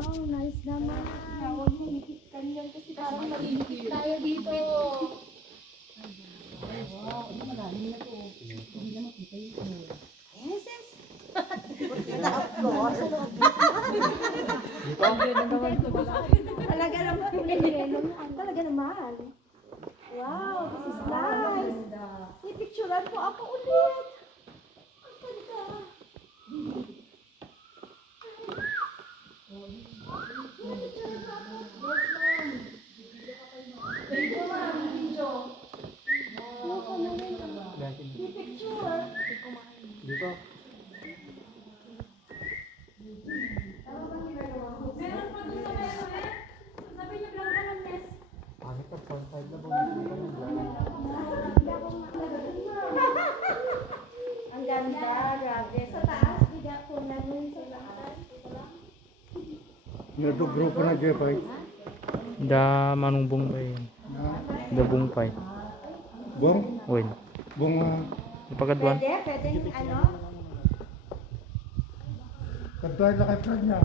Wow, nice naman. Huwag mo higit yan kasi parang malilipit tayo dito. Wow, ano marami na to. Hindi na makita yun. Yes, yes. Talaga naman. Talaga naman. Wow, this is nice. Ipicturean po ako ulit. Ang ganda. Dito. Ano ka? 0.5 na ba? Ang ganda, grabe. Sa taas, biga po namin sa lahat. Ito grupo na Jepay. Da manong bungpay. Da bungpay. Bong? Uy. Bong Pagkaduan. Pwede, pwede ano? kantuan na kay Fred niya.